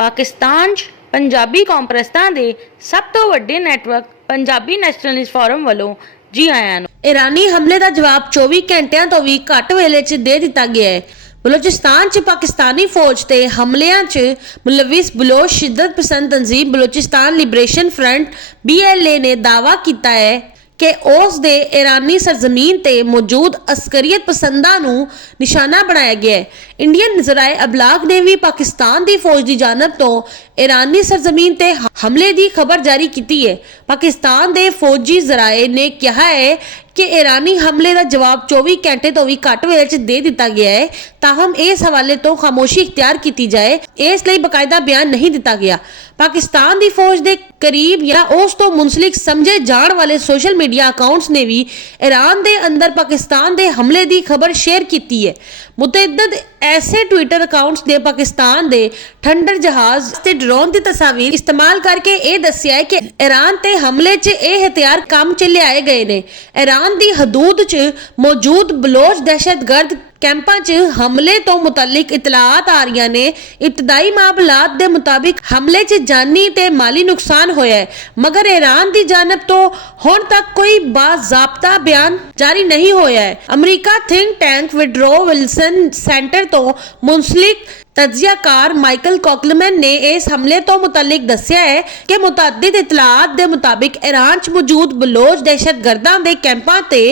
पाकिस्तान 'ਚ पंजाबी कॉन्फ्रेंसां दे सब तो वड्डे नैटवर्क पंजाबी नैशनलिस्ट फोरम वालों जी आयां नूं। ईरानी हमले का जवाब 24 घंटिया तो भी घट वेले च दे दिता गया है। बलोचिस्तान च पाकिस्तानी फौज के हमलियां च मुलविस बलोच शिद्दत पसंद तंजीम बलोचिस्तान लिबरेशन फ्रंट BLA ने दावा किया है कि उस दे ईरानी सरजमीन ते मौजूद अस्करियत पसंदा नूं निशाना बनाया गया है। इंडियन ज़राए अबलाग ने भी पाकिस्तान की फौज की जानब तो ईरानी सरजमीन ते हमले की खबर जारी की है। पाकिस्तान के फौजी ज़राए ने कहा है कि ईरानी हमले का जवाब 24 घंटे तो भी घट वेले च दे दिता गया है, ताहम इस हवाले तो खामोशी इख्तियार की जाए इसलिए बकायदा बयान नहीं दिता गया। पाकिस्तान की फौज के करीब या उस तो मुंसलिक समझे जाने वाले सोशल मीडिया अकाउंट्स ने भी ईरान के अंदर पाकिस्तान के हमले की खबर शेयर की है। मुतअद्दिद ऐसे ट्विटर अकाउंट्स ने पाकिस्तान के ठंडर जहाज ते ड्रोन की तस्वीर इस्तेमाल करके ये दस्सिया है कि ईरान ते हमले च ये हथियार काम च लियाए गए ने। ईरान की हदूद च मौजूद बलोच दहशतगर्द कैंपां च हमले तो मुतल्लिक इतलात आ रही ने। इब्तदाई मामलात के मुताबिक हमले च जानी ते माली नुकसान होया है, मगर ईरान की जानब तो हुण तक कोई बाज़ाब्ता बयान जारी नहीं होया है। अमरीका think tank Woodrow Wilson Center तो मुंसलिक तजियाकार माइकल कॉकलमैन ने इस हमले तो मुतल्लिक दस्सिया है कि मुतअद्दिद इतलात के मुताबिक ईरान च मौजूद बलोच दहशतगर्दां दे कैंपां ते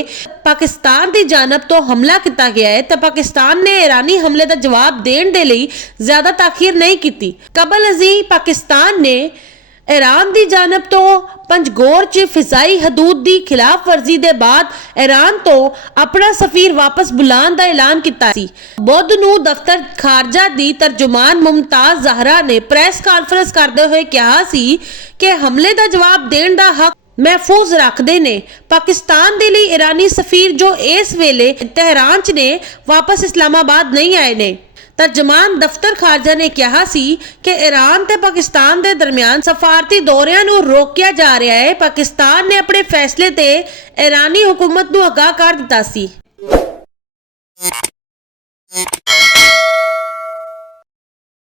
पाकिस्तान की जानब तो हमला किया गया है, तो पाकिस्तान ने ईरानी हमले का जवाब देने के लिए ज्यादा ताखीर नहीं की। कबल अजी पाकिस्तान ने ईरान की जानब तो पंजगोर च फिजाई हदूद की खिलाफ वर्जी के बाद ईरान तो अपना सफीर वापस बुलाने का ऐलान किया सी। बुध नूं दफ्तर खारजा की तर्जुमान मुमताज ज़हरा ने प्रेस कॉन्फ्रेंस करते हुए कहा सी कि हमले का जवाब देने का हक महफूज रखते ने। पाकिस्तान के लिए ईरानी सफीर जो इस वेले तेहरान च ने वापस इस्लामाबाद नहीं आए ने। तर्जमान दफ्तर खारजा ने कहा सी कि ईरान ते पाकिस्तान के दरमियान सफारती दौरियां नूं रोकिया जा रहा है। पाकिस्तान ने अपने फैसले ते ईरानी हुकूमत नूं आगाह कर दिता सी।